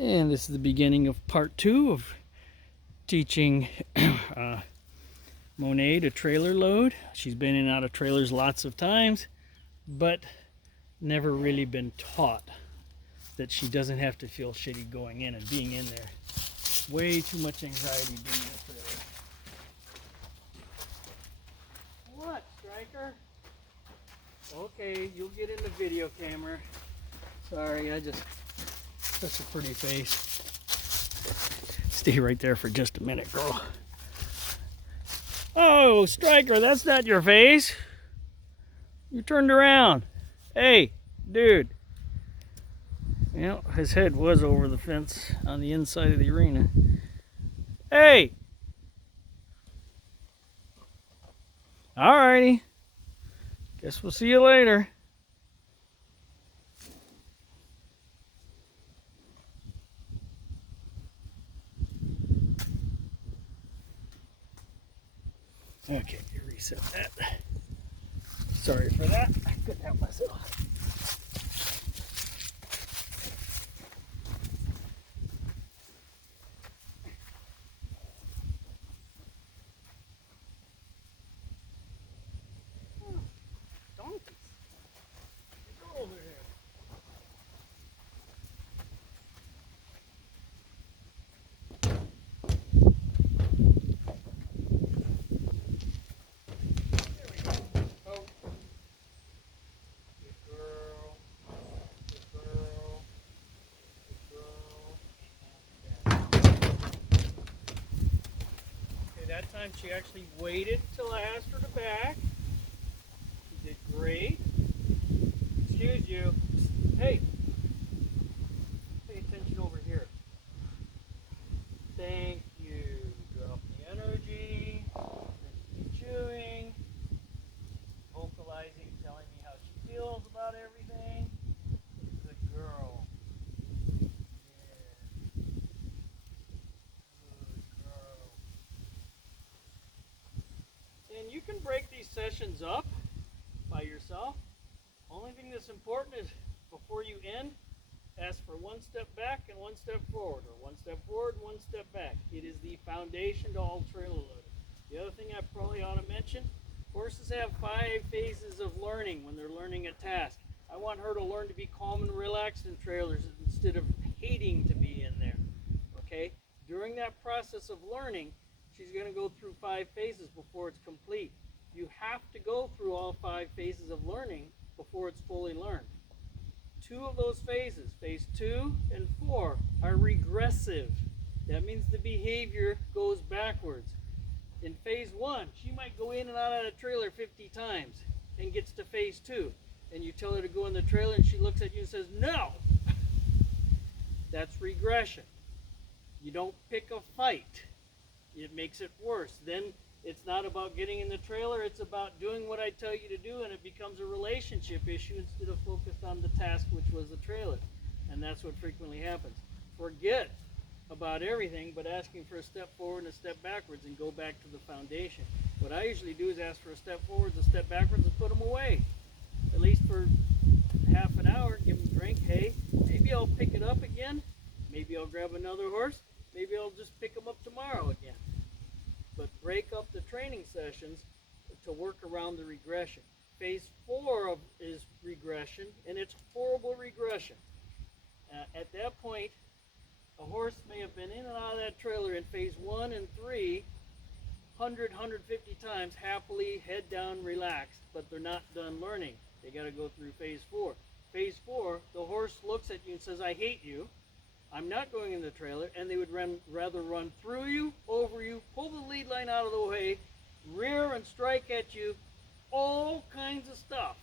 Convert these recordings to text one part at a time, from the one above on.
And this is the beginning of part 2 of teaching Monet to trailer load. She's been in and out of trailers lots of times, but never really been taught that she doesn't have to feel shitty going in and being in there. Way too much anxiety being in a trailer. What, Striker? Okay, you'll get in the video camera. Sorry, such a pretty face. Stay right there for just a minute, girl. Oh, Striker, that's not your face. You turned around. Hey, dude. Well, his head was over the fence on the inside of the arena. Hey! Alrighty. Guess we'll see you later. Okay, reset that. Sorry for that. I couldn't help myself. Donkeys. Go over here. That time she actually waited till I asked her to back. She did great. Excuse you. Hey, pay attention over here. Thank you. Drop the energy. She's chewing, vocalizing, telling me how she feels about everything. Good girl. And you can break these sessions up by yourself. Only thing that's important is before you end, ask for one step back and one step forward, or one step forward and one step back. It is the foundation to all trailer loading. The other thing I probably ought to mention, horses have 5 phases of learning when they're learning a task. I want her to learn to be calm and relaxed in trailers instead of hating to be in there. Okay? During that process of learning, she's going to go through 5 phases before it's complete. You have to go through all 5 phases of learning before it's fully learned. 2 of those phases, phase 2 and 4, are regressive. That means the behavior goes backwards. In phase 1, she might go in and out of the trailer 50 times and gets to phase 2. And you tell her to go in the trailer and she looks at you and says, no! That's regression. You don't pick a fight. It makes it worse. Then it's not about getting in the trailer, it's about doing what I tell you to do, and it becomes a relationship issue instead of focused on the task, which was the trailer. And that's what frequently happens. Forget about everything but asking for a step forward and a step backwards and go back to the foundation. What I usually do is ask for a step forward, a step backwards, and put them away. At least for half an hour, give them a drink. Hey, maybe I'll pick it up again. Maybe I'll grab another horse. Maybe I'll just pick them up tomorrow again. But break up the training sessions to work around the regression. Phase 4 is regression, and it's horrible regression. At that point, a horse may have been in and out of that trailer in phase 1 and 3 150 times, happily, head down, relaxed, but they're not done learning. They got to go through phase 4. Phase 4, the horse looks at you and says, I hate you. I'm not going in the trailer, and they would rather run through you, over you, pull the lead line out of the way, rear and strike at you, all kinds of stuff,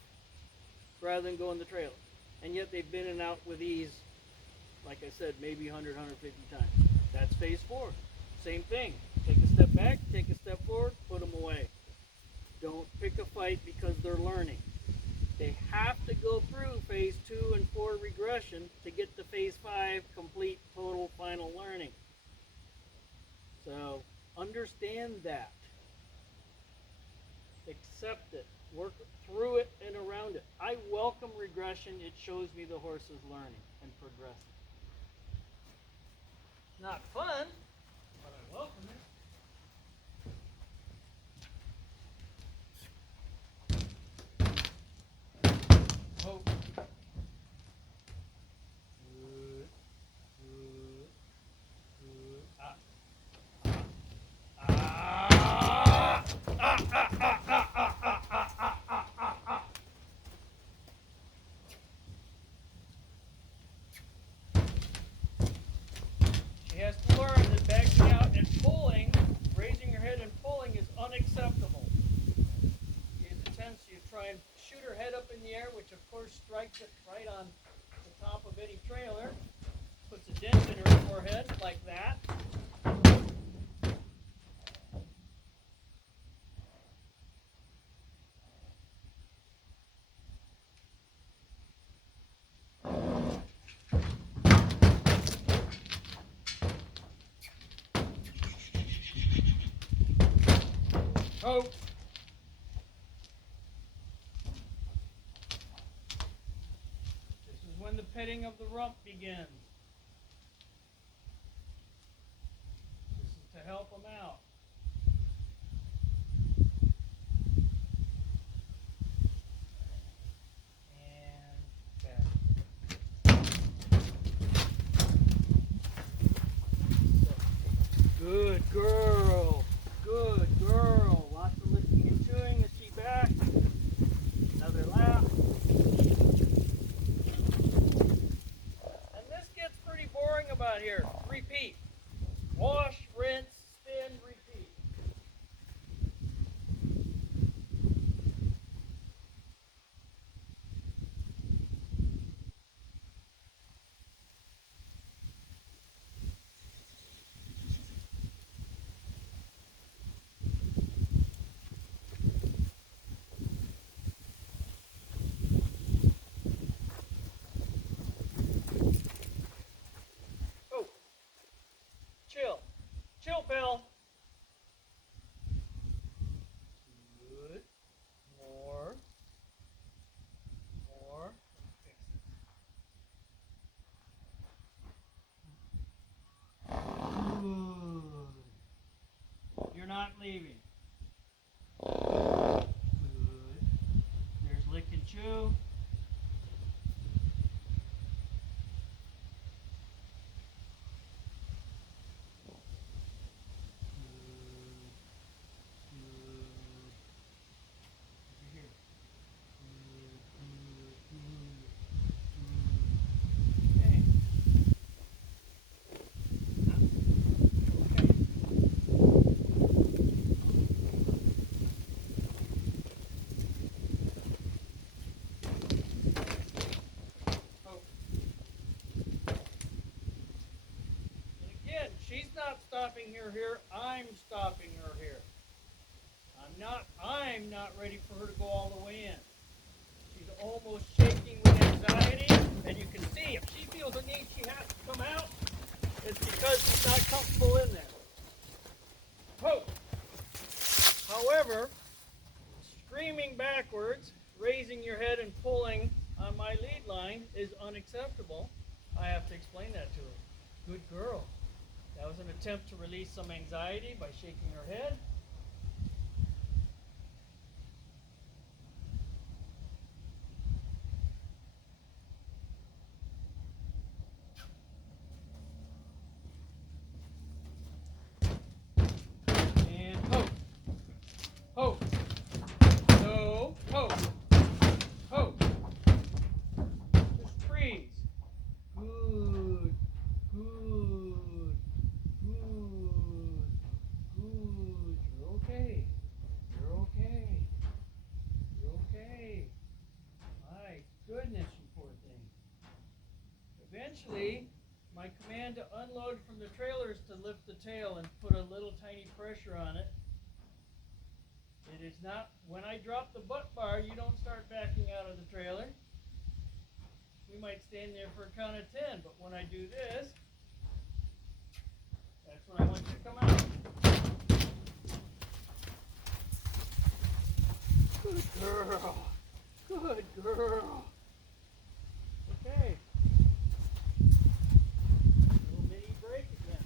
rather than go in the trailer. And yet they've been in and out with ease, like I said, maybe 100, 150 times. That's phase 4. Same thing. Take a step back, take a step forward, put them away. Don't pick a fight because they're learning. They have to go through phase 2 and 4 regression to get to phase 5 complete, total, final learning. So understand that. Accept it. Work through it and around it. I welcome regression. It shows me the horse is learning and progressing. not fun, but I welcome it. Oh. Good. Good. Good. Ah. Ah. Ah. Ah. Ah. Ah. Ah. Ah. Ah. Ah. Ah. Ah. Ah. She has to learn that backing out and pulling, raising her head and pulling is unacceptable. She has a tendency to try and shoot her head up in the air, which of course strikes it right on the top of any trailer, puts a dent in her forehead like that. Oh. This is when the petting of the rump begins. This is to help them out. And back. Good girl. Good girl. Lots of licking and chewing as she backs. Another lap. And this gets pretty boring about here. Repeat. Wash, rinse, spin, repeat. Oh, chill. Chill, pal. Good. More. More. Fix it. Good. You're not leaving. Good. There's lick and chew. She's not stopping her here. I'm stopping her here. I'm not ready for her to go all the way in. She's almost shaking with anxiety, and you can see if she feels a need she has to come out, it's because she's not comfortable in there. Whoa. However, screaming backwards, raising your head and pulling on my lead line is unacceptable. I have to explain that to her. Good girl. That was an attempt to release some anxiety by shaking her head. And ho. Ho. No. Ho. Ho. Just freeze. Good. Good. Good. Good. You're okay. You're okay. You're okay. My goodness, you poor thing. Eventually, my command to unload from the trailer is to lift the tail and put a little tiny pressure on it. It is not, when I drop the butt bar, you don't start backing out of the trailer. We might stand there for a count of 10, but when I do this, that's when I want you to come out. Good girl. Good girl. Okay. Little mini break again.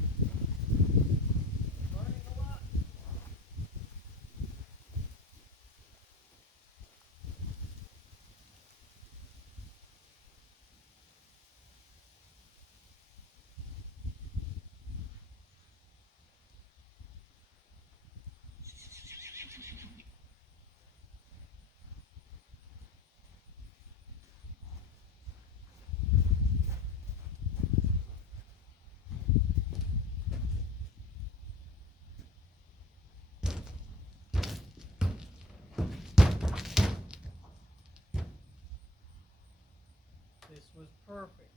was perfect.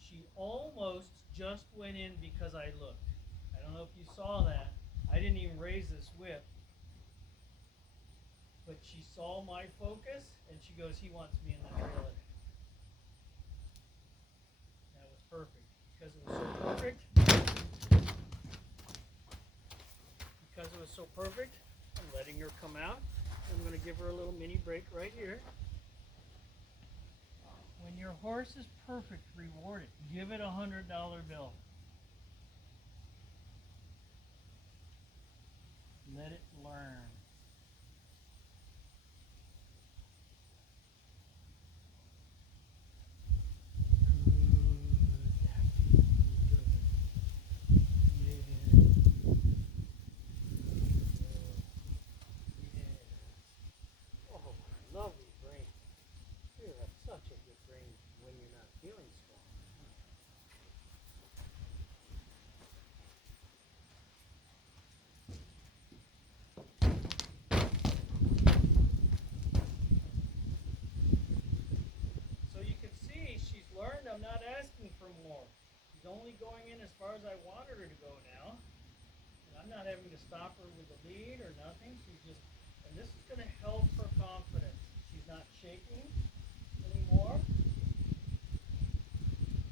She almost just went in because I looked. I don't know if you saw that. I didn't even raise this whip. But she saw my focus and she goes, he wants me in the trailer. That was perfect. Because it was so perfect. Because it was so perfect, I'm letting her come out. I'm going to give her a little mini break right here. When your horse is perfect, reward it. Give it $100 bill. Let it learn. Lovely brain. You have such a good brain when you're not feeling strong. So you can see she's learned I'm not asking for more. She's only going in as far as I want her to go now. And I'm not having to stop her with a lead or nothing. She's just, and this is going to help her confidence. She's not shaking anymore.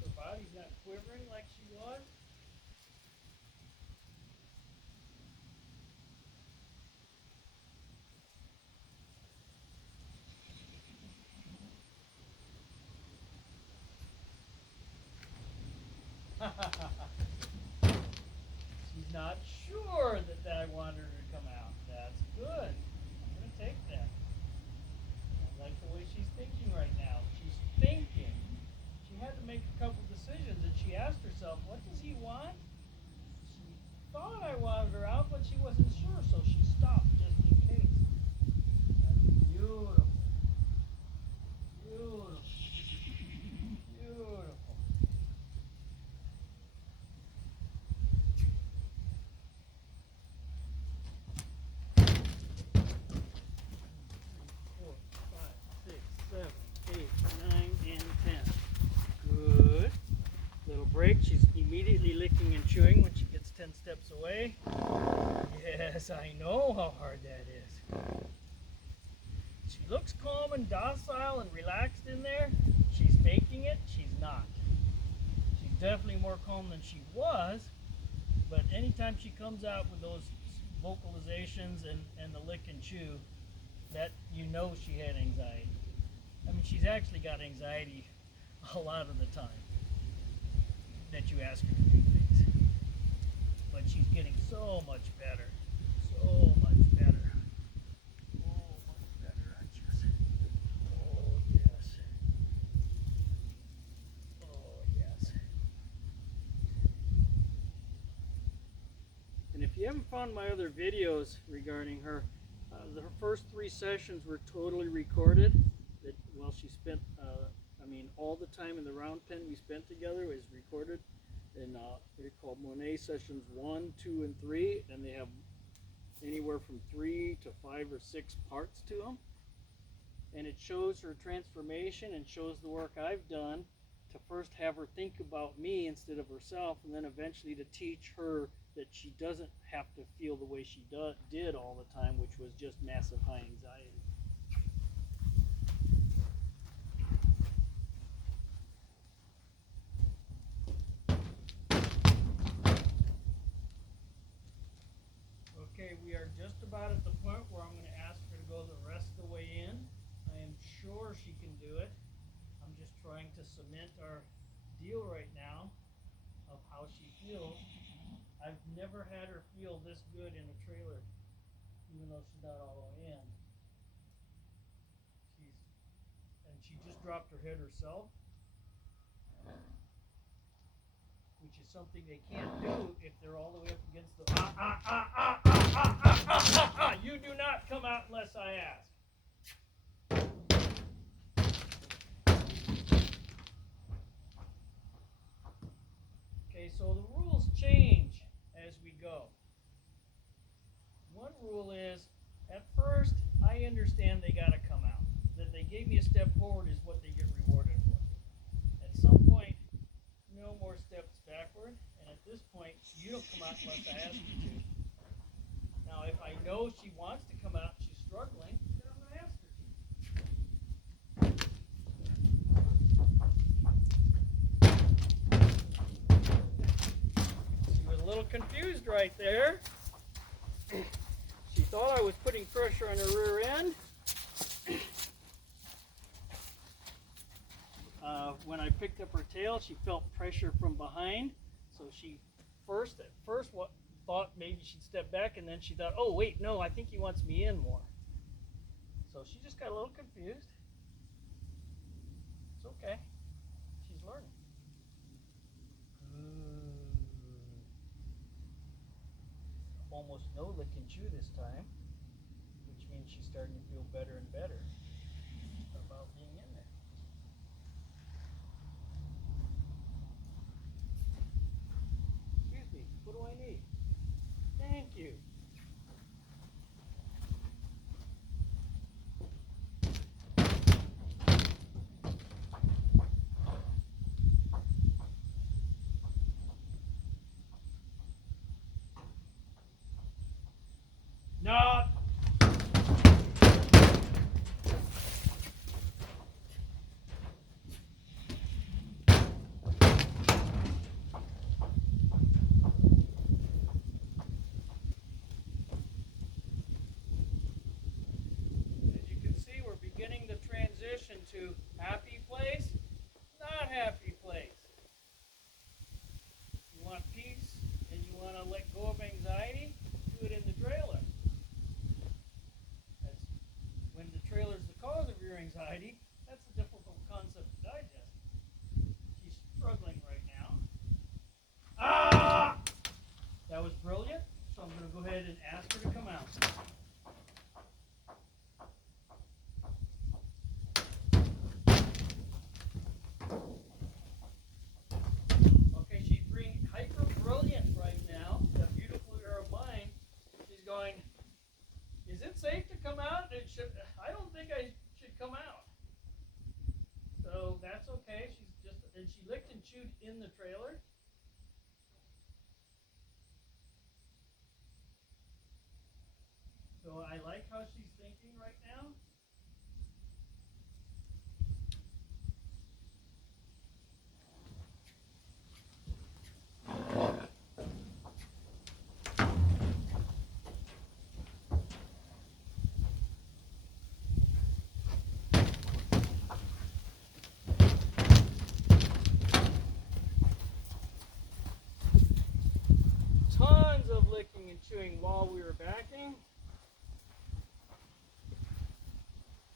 Her body's not quivering like she was. She's not sure that I want her to come out. That's good. I'm going to take that. I like the way she's thinking right now. She's thinking. She had to make a couple decisions, and she asked herself, what does he want? She thought I wanted her out, but she wasn't sure, so she stopped just in case. That's beautiful. Beautiful. Beautiful. 4, 5, 6, 7, 8, 9, and 10. Good. Little break. She's immediately licking and chewing when she gets 10 steps away. Yes, I know how hard that is. She looks calm and docile and relaxed in there. She's faking it. She's not. She's definitely more calm than she was, but anytime she comes out with those vocalizations and the lick and chew, that you know she had anxiety. I mean, she's actually got anxiety a lot of the time that you ask her to do things. But she's getting so much better. So much better. Oh, much better, aren't you? Oh, yes. Oh, yes. And if you haven't found my other videos regarding her, the first 3 sessions were totally recorded. Well, she spent, all the time in the round pen we spent together was recorded. And they're called Monet sessions 1, 2, and 3, and they have anywhere from 3 to 5 or 6 parts to them. And it shows her transformation and shows the work I've done to first have her think about me instead of herself, and then eventually to teach her that she doesn't have to feel the way she did all the time, which was just massive high anxiety. Okay, we are just about at the point where I'm going to ask her to go the rest of the way in. I am sure she can do it. I'm just trying to cement our deal right now of how she feels. I've never had her feel this good in a trailer, even though she's not all the way in. She just dropped her head herself, which is something they can't do if they're all the way up against the You do not come out unless I ask. Okay, so the rules change as we go. One rule is, at first, I understand they got to come out. That they gave me a step forward is what they get rewarded for. some point, no more steps backward. And at this point, you don't come out unless I ask you to. Now, if I know she wants to come out and she's struggling, then I'm going to ask her to. She was a little confused right there. She thought I was putting pressure on her rear end. When I picked up her tail, she felt pressure from behind. So she at first thought maybe she'd step back, and then she thought, oh wait, no, I think he wants me in more. So she just got a little confused. It's okay. She's learning. Almost no lick and chew this time, which means she's starting to feel better and better about being in there. Excuse me, what do I need? Thank you. No. Beginning the transition to happy place, not happy place. You want peace and you want to let go of anxiety, do it in the trailer. That's when the trailer is the cause of your anxiety. That's a difficult concept to digest. She's struggling right now. Ah! That was brilliant, so I'm going to go ahead and ask her to come out. Is it safe to come out? I don't think I should come out. So that's okay. And she licked and chewed in the trailer. So I like how she's thinking right now. Tons of licking and chewing while we were backing.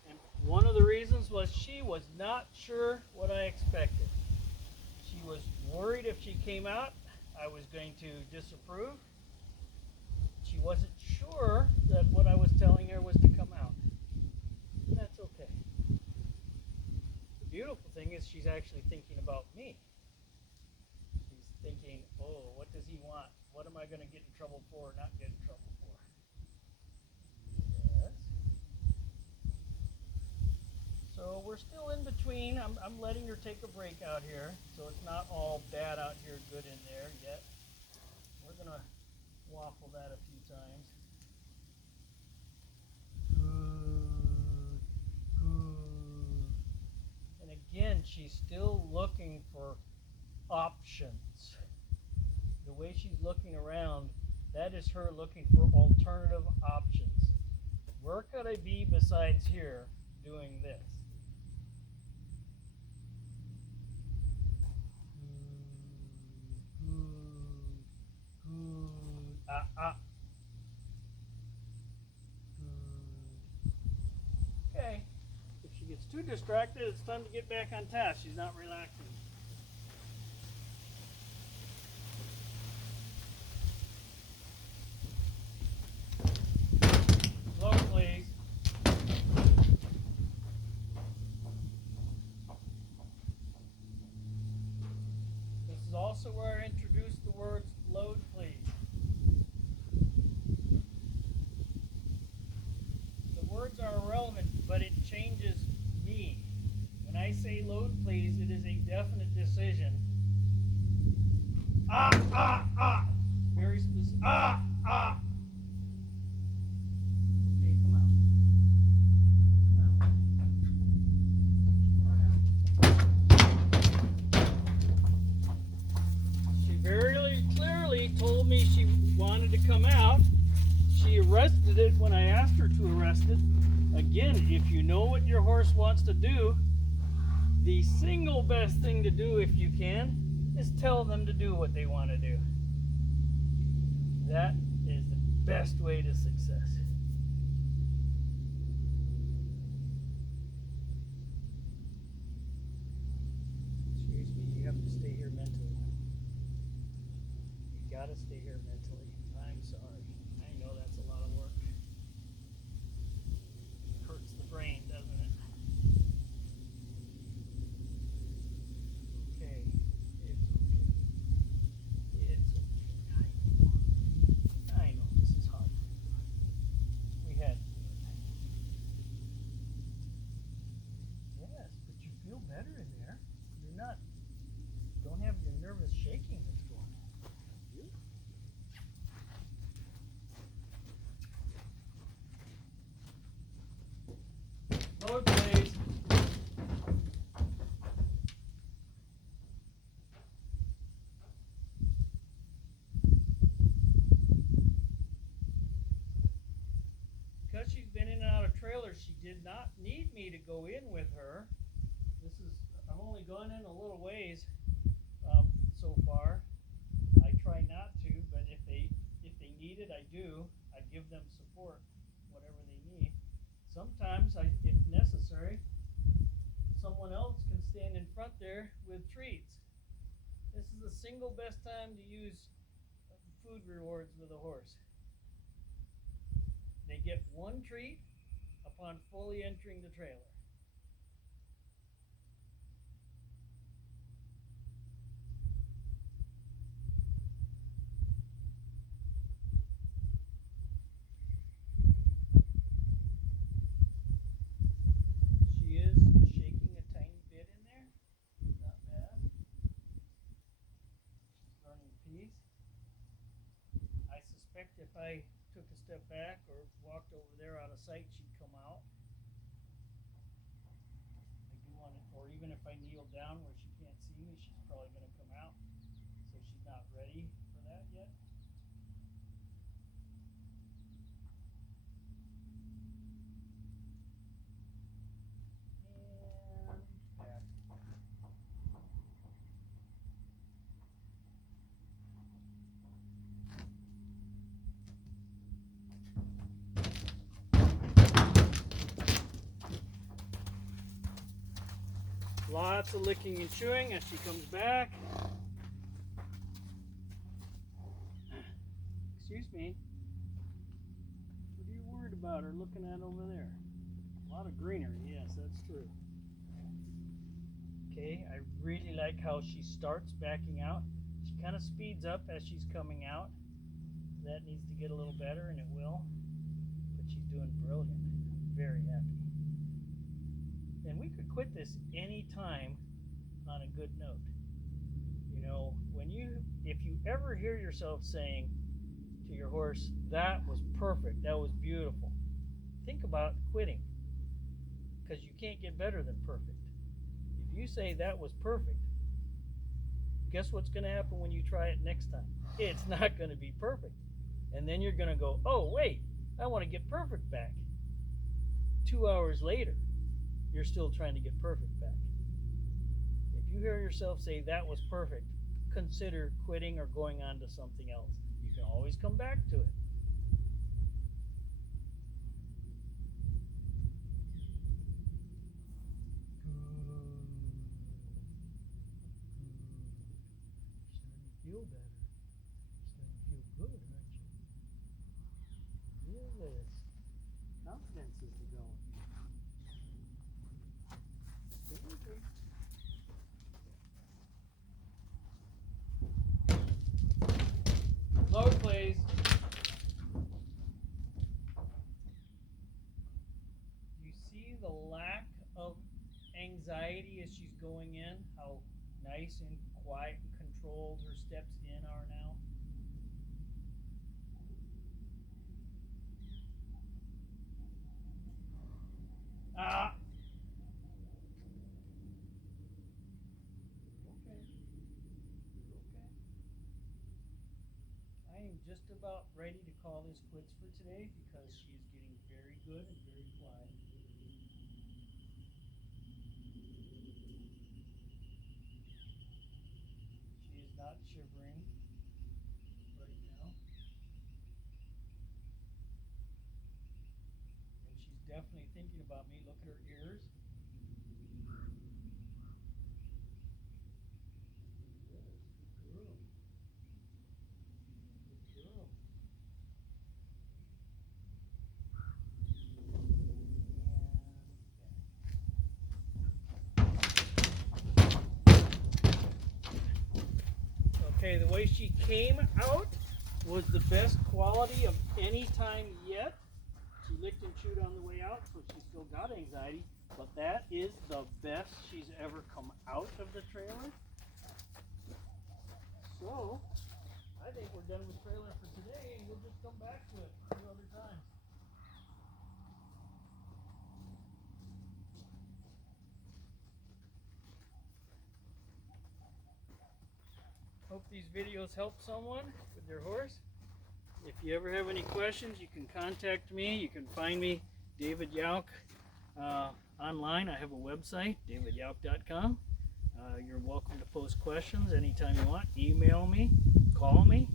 And one of the reasons was she was not sure what I expected. She was worried if she came out, I was going to disapprove. She wasn't sure that what I was telling her was to come out. And that's okay. The beautiful thing is she's actually thinking about me. She's thinking, oh, what does he want? What am I going to get in trouble for or not get in trouble for? Yes. So we're still in between. I'm letting her take a break out here. So it's not all bad out here, good in there yet. We're going to waffle that a few times. Good. Good. And again, she's still looking for options. The way she's looking around, that is her looking for alternative options. Where could I be besides here doing this? Good. Okay. If she gets too distracted, it's time to get back on task. She's not relaxing. Slow, please. This is also where I introduce the words load, please. The words are irrelevant, but it changes me. When I say load, please, it is a definite decision. Very specific. Okay, come on. She very clearly told me she wanted to come out. She arrested it when I asked her to arrest it. Again, if you know what your horse wants to do, the single best thing to do, if you can, is tell them to do what they want to do. That is the best way to success. Excuse me, you have to stay here mentally. You gotta stay here mentally. I'm sorry. I know that's a lot of work. It hurts the brain, doesn't it? Okay. It's okay. It's okay. I know this is hard. We had to do it. Yes, but you feel better in there. You're not, don't have your nervous shaking that's going on. You? Load, please. Because she's been in and out of trailers, she did not need me to go in with her. This is, I've only gone in a little ways so far. I try not to, but if they need it, I do. I give them support, whatever they need. Sometimes, if necessary, someone else can stand in front there with treats. This is the single best time to use food rewards with a horse. They get one treat upon fully entering the trailer. She is shaking a tiny bit in there. Not bad. She's learning the piece. I suspect if I took a step back or walked over there out of sight, she'd come out. I do want it, or even if I kneel down where she can't see me, she's probably going to come out. So she's not ready for that yet. And back. Lots of licking and chewing as she comes back. Excuse me. What are you worried about or looking at over there? A lot of greenery, yes, that's true. Okay, I really like how she starts backing out. She kind of speeds up as she's coming out. That needs to get a little better, and it will. But she's doing brilliant. I'm very happy. And we could quit this any time on a good note. You know, if you ever hear yourself saying to your horse, that was perfect, that was beautiful, think about quitting, because you can't get better than perfect. If you say that was perfect, guess what's going to happen when you try it next time? It's not going to be perfect. And then you're going to go, oh wait, I want to get perfect back. 2 hours later, you're still trying to get perfect back. If you hear yourself say that was perfect, consider quitting or going on to something else. You can always come back to it. Good. Good. You're starting to feel better. You're starting to feel good, aren't you? Yes. Confidence is the goal. Load, please. You see the lack of anxiety going in, how nice and quiet and controlled her steps in are now. Ah! Okay. You're okay. I am just about ready to call this quits for today because she is getting very good and very quiet. She is not shivering right now. And she's definitely thinking about me. Look at her ears. Yes, good girl. Good girl. Okay, the way she came out was the best quality of any time yet. She licked and chewed on the way out, so she still got anxiety, but that is the best she's ever come out of the trailer. So, I think we're done with trailer for today, and we'll just come back to it a few other times. Hope these videos help someone with their horse. If you ever have any questions, you can contact me. You can find me, David Yauk, online. I have a website, davidyauk.com. You're welcome to post questions anytime you want. Email me, call me.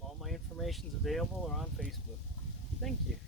All my information is available or on Facebook. Thank you.